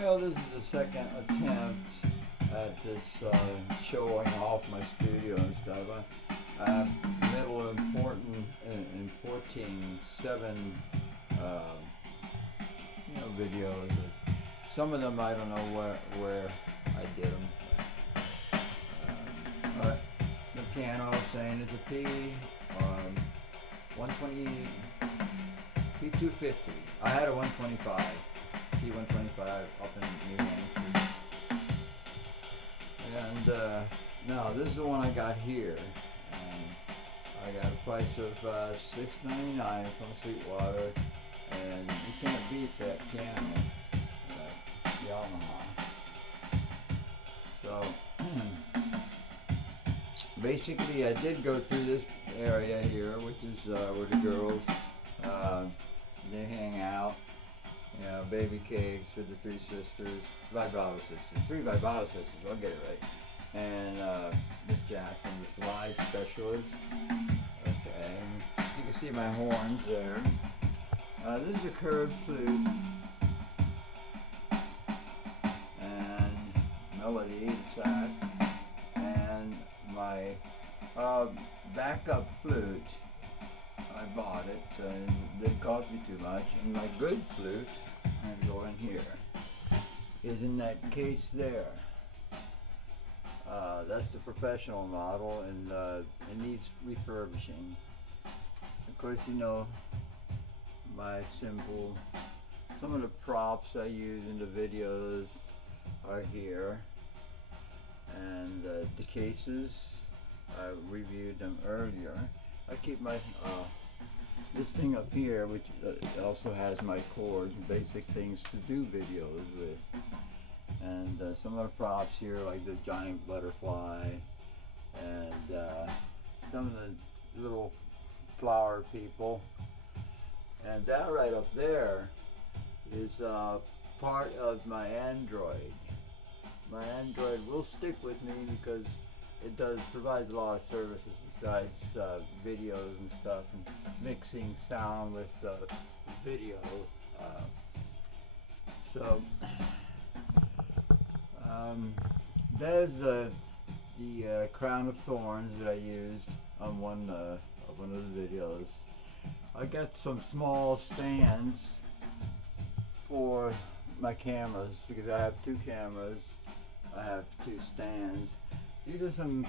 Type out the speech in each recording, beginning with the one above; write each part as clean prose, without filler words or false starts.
Well, this is the second attempt at this showing off my studio and stuff. I'm middle importing 7 videos. Some of them I don't know where I did them. But the piano saying it's a P 120 P250. I had a 125. P125 up in New Hampshire. And now this is the one I got here. I got a price of $6.99 from Sweetwater, and you can't beat that piano, Yamaha. So basically, I did go through this area here, which is where the girls they hang out. You know, baby cakes with the 3 sisters, three vibrato sisters, I'll get it right. And Miss Jackson, the slide specialist. Okay, and you can see my horns there. This is a curved flute, and melody sax, and my backup flute. I bought it and it didn't cost me too much. And my good flute, I'm going to go in here, is in that case there. That's the professional model, and it needs refurbishing. Of course, you know, my simple, some of the props I use in the videos are here. And the cases, I reviewed them earlier. I keep my this thing up here, which also has my cords, basic things to do videos with, and some of the props here, like the giant butterfly, and some of the little flower people, and that right up there is part of my Android. My Android will stick with me because it provides a lot of services besides videos and stuff, and mixing sound with video. So there's the crown of thorns that I used on one of the videos. I got some small stands for my cameras because I have 2 cameras. I have 2 stands. These are some.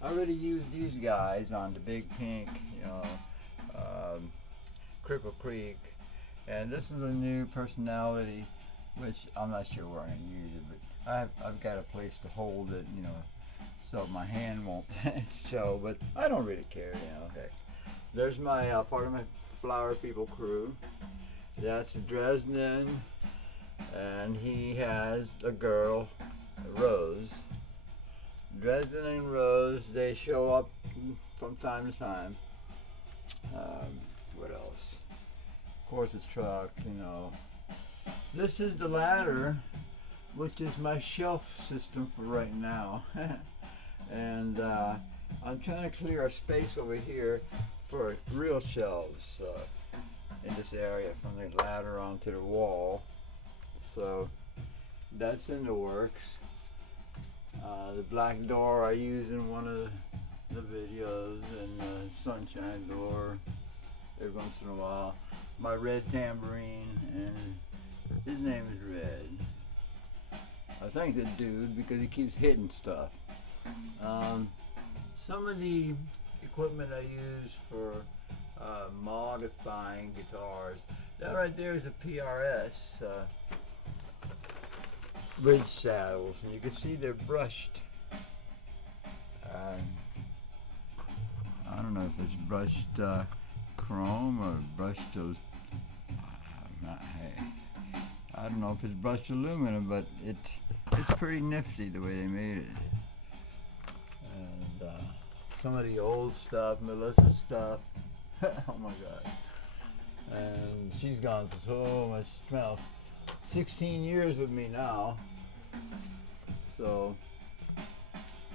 I already used these guys on the Big Pink, Cripple Creek, and this is a new personality, which I'm not sure where I'm going to use it, but I've got a place to hold it, so my hand won't show, but I don't really care, heck. There's my part of my Flower People crew. That's Dresden, and he has a girl, Rose. Dresden and Rose, they show up from time to time. What else? Of course, it's truck, This is the ladder, which is my shelf system for right now. And I'm trying to clear a space over here for real shelves in this area from the ladder onto the wall. So that's in the works. The black door I use in one of the videos, and the sunshine door every once in a while. My red tambourine, and his name is Red. I think the dude because he keeps hitting stuff. Some of the equipment I use for modifying guitars. That right there is a PRS. Bridge saddles, and you can see they're brushed. I don't know if it's brushed chrome or brushed those. I don't know if it's brushed aluminum, but it's pretty nifty the way they made it. And some of the old stuff, Melissa's stuff. Oh my God! And she's gone through so much stuff. 16 years with me now, so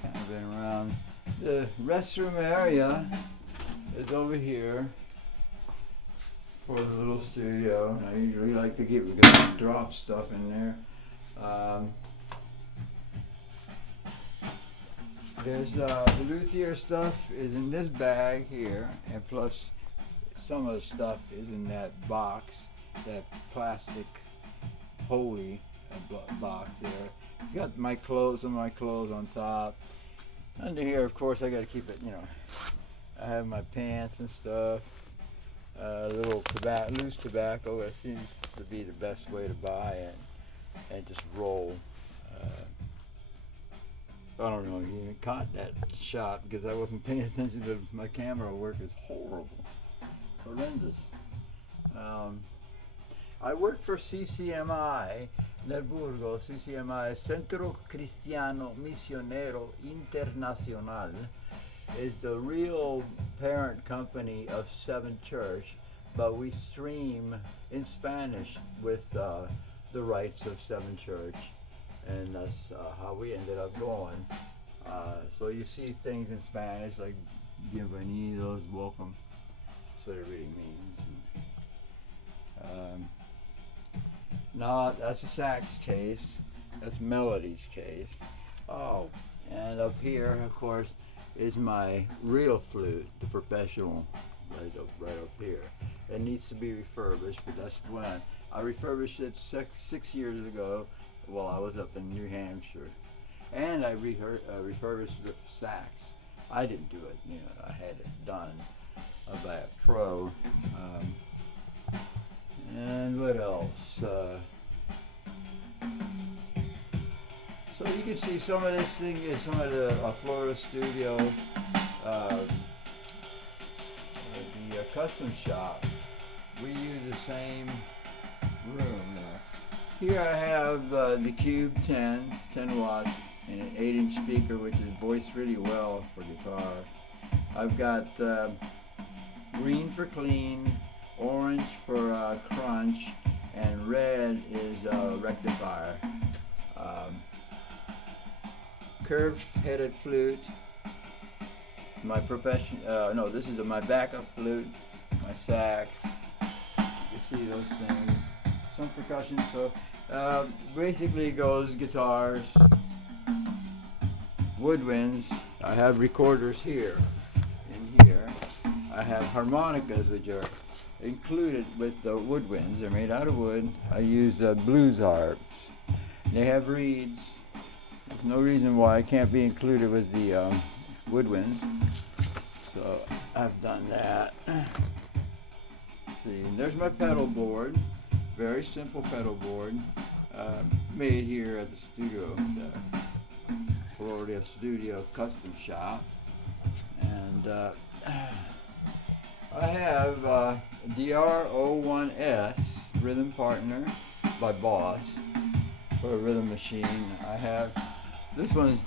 kind of been around. The restroom area is over here for the little studio. I usually like to drop stuff in there. Um, there's the luthier stuff is in this bag here, and plus some of the stuff is in that box, that plastic holy box there. It's got my clothes, some of my clothes on top. Under here, of course, I got to keep it, you know. I have my pants and stuff. Little loose tobacco. That seems to be the best way to buy it, and just roll. I don't know if you even caught that shot because I wasn't paying attention to my camera work. Is horrible, horrendous. I work for CCMI, Ned Burgos. CCMI, Centro Cristiano Misionero Internacional, is the real parent company of Seven Church, but we stream in Spanish with the rights of Seven Church, and that's how we ended up going. So you see things in Spanish like bienvenidos, welcome. That's what it really means. No, that's a sax case. That's Melody's case. Oh, and up here, of course, is my real flute, the professional, right up here. It needs to be refurbished, but that's when I refurbished it 6 years ago while I was up in New Hampshire, and I refurbished the sax. I didn't do it, you know. I had it done by a pro. And what else? So you can see some of this thing is some of the Florida studio, the custom shop. We use the same room. Here I have the Cube 10 watts, and an 8-inch speaker, which is voiced really well for guitar. I've got green for clean, orange for crunch, and red is rectifier. Curved-headed flute. My this is my backup flute, my sax. You can see those things. Some percussion. So basically it goes guitars, woodwinds. I have recorders here. In here, I have harmonicas, which are included with the woodwinds. They're made out of wood. I use blues harps. They have reeds. There's no reason why I can't be included with the woodwinds. So I've done that. See, and there's my pedal board. Very simple pedal board. Made here at the studio, the Florida Studio Custom Shop. And I have DR01S Rhythm Partner by Boss for a rhythm machine. I have this one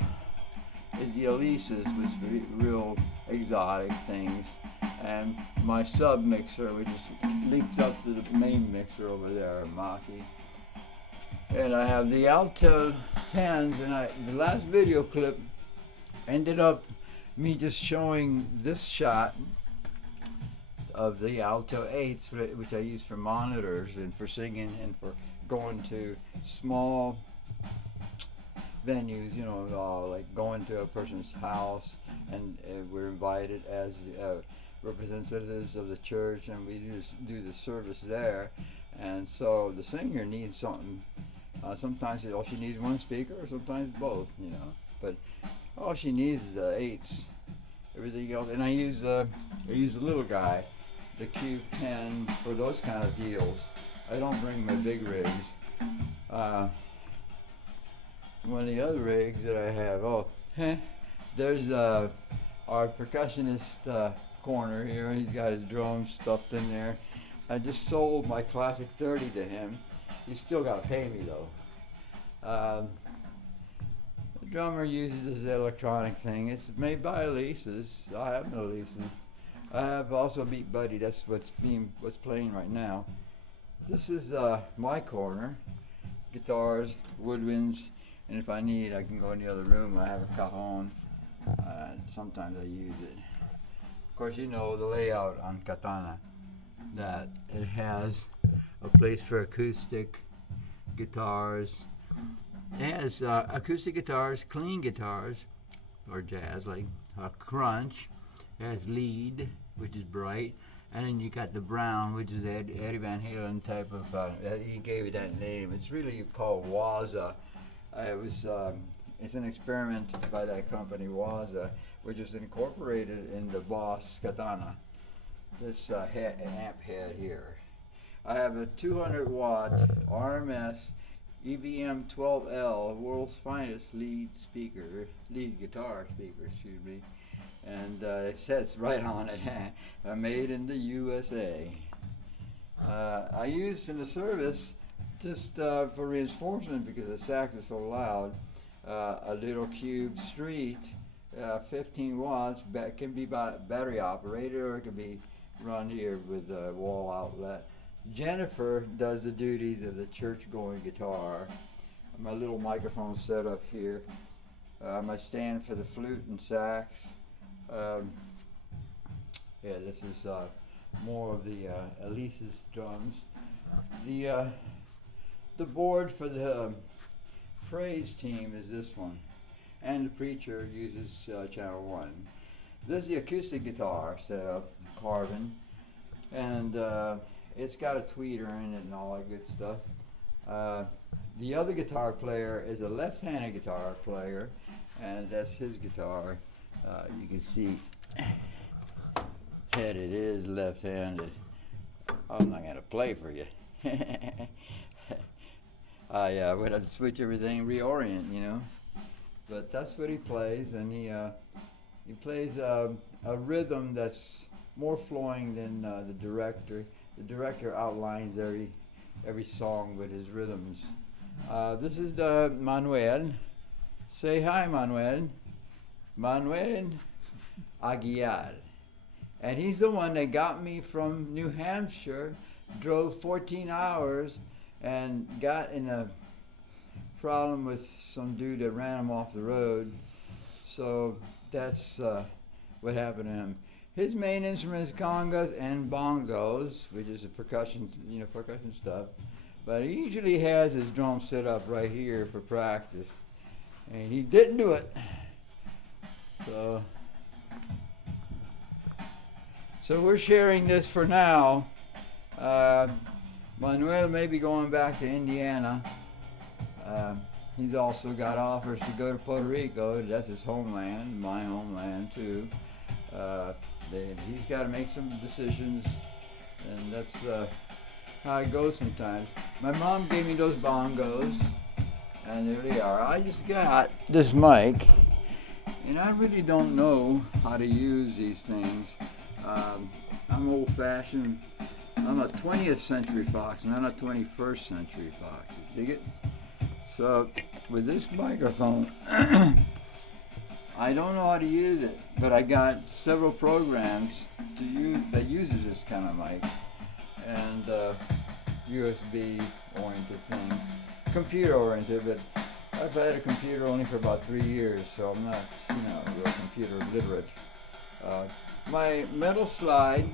is the Elisa's with real exotic things, and my sub mixer, which is linked up to the main mixer over there, Maki. And I have the Alto 10s, and the last video clip ended up me just showing this shot of the Alto 8s, which I use for monitors and for singing and for going to small venues, you know, like going to a person's house, and we're invited as representatives of the church, and we do the service there. And so the singer needs something. Sometimes all she needs one speaker, or sometimes both, you know. But all she needs is the 8s. Everything else, and I use the little guy, the Cube 10, for those kind of deals. I don't bring my big rigs. One of the other rigs that I have, there's our percussionist corner here. He's got his drums stuffed in there. I just sold my Classic 30 to him. He's still got to pay me though. The drummer uses this electronic thing. It's made by Elisa's. I have no Elisa's. I have also Beat Buddy. That's what's playing right now. This is my corner. Guitars, woodwinds, and if I need, I can go in the other room. I have a cajon. Sometimes I use it. Of course, you know the layout on Katana, that it has a place for acoustic guitars, It has acoustic guitars, clean guitars, or jazz, like crunch. It has lead, which is bright. And then you got the brown, which is the Eddie Van Halen type of, he gave it that name. It's really called Waza. It's an experiment by that company, Waza, which is incorporated in the Boss Katana. This amp head here. I have a 200 watt RMS EVM 12L, world's finest lead guitar speaker, excuse me. And it says right on it, made in the USA. I used in the service, just for reinforcement because the sax is so loud, a little Cube Street, 15 watts, can be battery operated, or it can be run here with a wall outlet. Jennifer does the duties of the church-going guitar. My little microphone set up here. My stand for the flute and sax. Yeah, this is more of the Elise's drums. The board for the praise team is this one, and the preacher uses channel 1. This is the acoustic guitar setup, Carvin, and it's got a tweeter in it and all that good stuff. The other guitar player is a left-handed guitar player, and that's his guitar. You can see that it is left-handed. I'm not gonna play for you. I would have to switch everything, reorient, you know. But that's what he plays, and he plays a rhythm that's more flowing than the director. The director outlines every song with his rhythms. This is the Manuel. Say hi, Manuel. Manuel Aguiar. And he's the one that got me from New Hampshire, drove 14 hours, and got in a problem with some dude that ran him off the road. So that's what happened to him. His main instrument is congas and bongos, which is a percussion stuff. But he usually has his drum set up right here for practice, and he didn't do it. So we're sharing this for now. Manuel may be going back to Indiana. He's also got offers to go to Puerto Rico. That's his homeland, my homeland too. He's got to make some decisions, and that's how it goes sometimes. My mom gave me those bongos, and there they are. I just got this mic, and I really don't know how to use these things. I'm old-fashioned. I'm a 20th century fox, and I'm a 21st century fox. You dig it? So with this microphone, I don't know how to use it, but I got several programs to use that uses this kind of mic, and USB oriented thing, computer oriented. But I've had a computer only for about 3 years, so I'm not, real computer literate. My metal slide,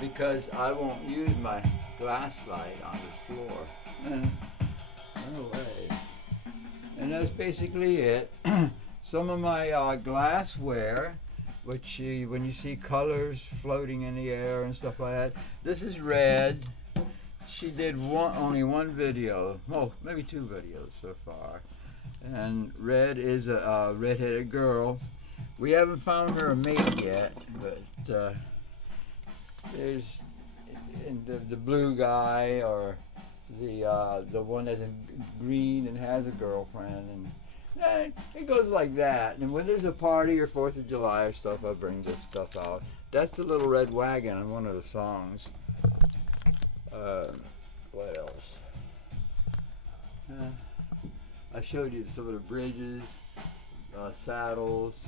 because I won't use my glass slide on the floor. No way. And that's basically it. Some of my glassware, which when you see colors floating in the air and stuff like that. This is Red. She did only one video, maybe 2 videos so far. And Red is a redheaded girl. We haven't found her a mate yet, but there's the blue guy, or the one that's in green and has a girlfriend, and it goes like that. And when there's a party or 4th of July or stuff, I bring this stuff out. That's the Little Red Wagon on one of the songs. What else? I showed you some of the bridges, saddles,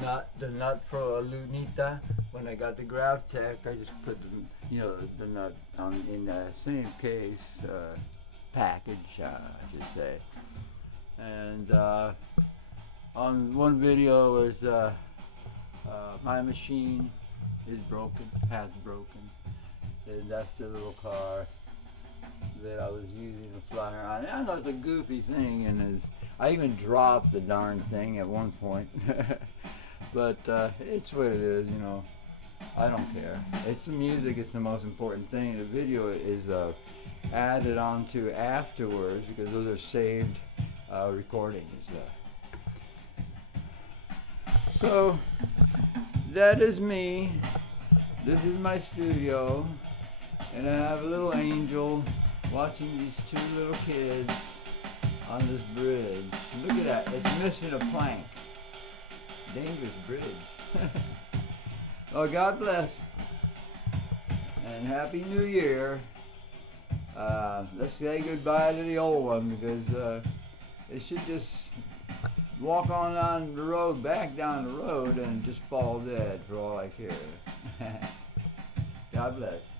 the nut for Lunita. When I got the GravTech, I just put the nut in the same case, package, I should say. And on one video was my machine is broken, has broken. And that's the little car. that I was using to fly around. I know it's a goofy thing, and I even dropped the darn thing at one point. But it's what it is, you know. I don't care. It's the music. It's the most important thing. The video is added onto afterwards because those are saved recordings. So that is me. This is my studio, and I have a little angel watching these two little kids on this bridge. Look at that. It's missing a plank. Dangerous bridge. Oh, God bless. And Happy New Year. Let's say goodbye to the old one because it should just walk on down the road, back down the road, and just fall dead for all I care. God bless.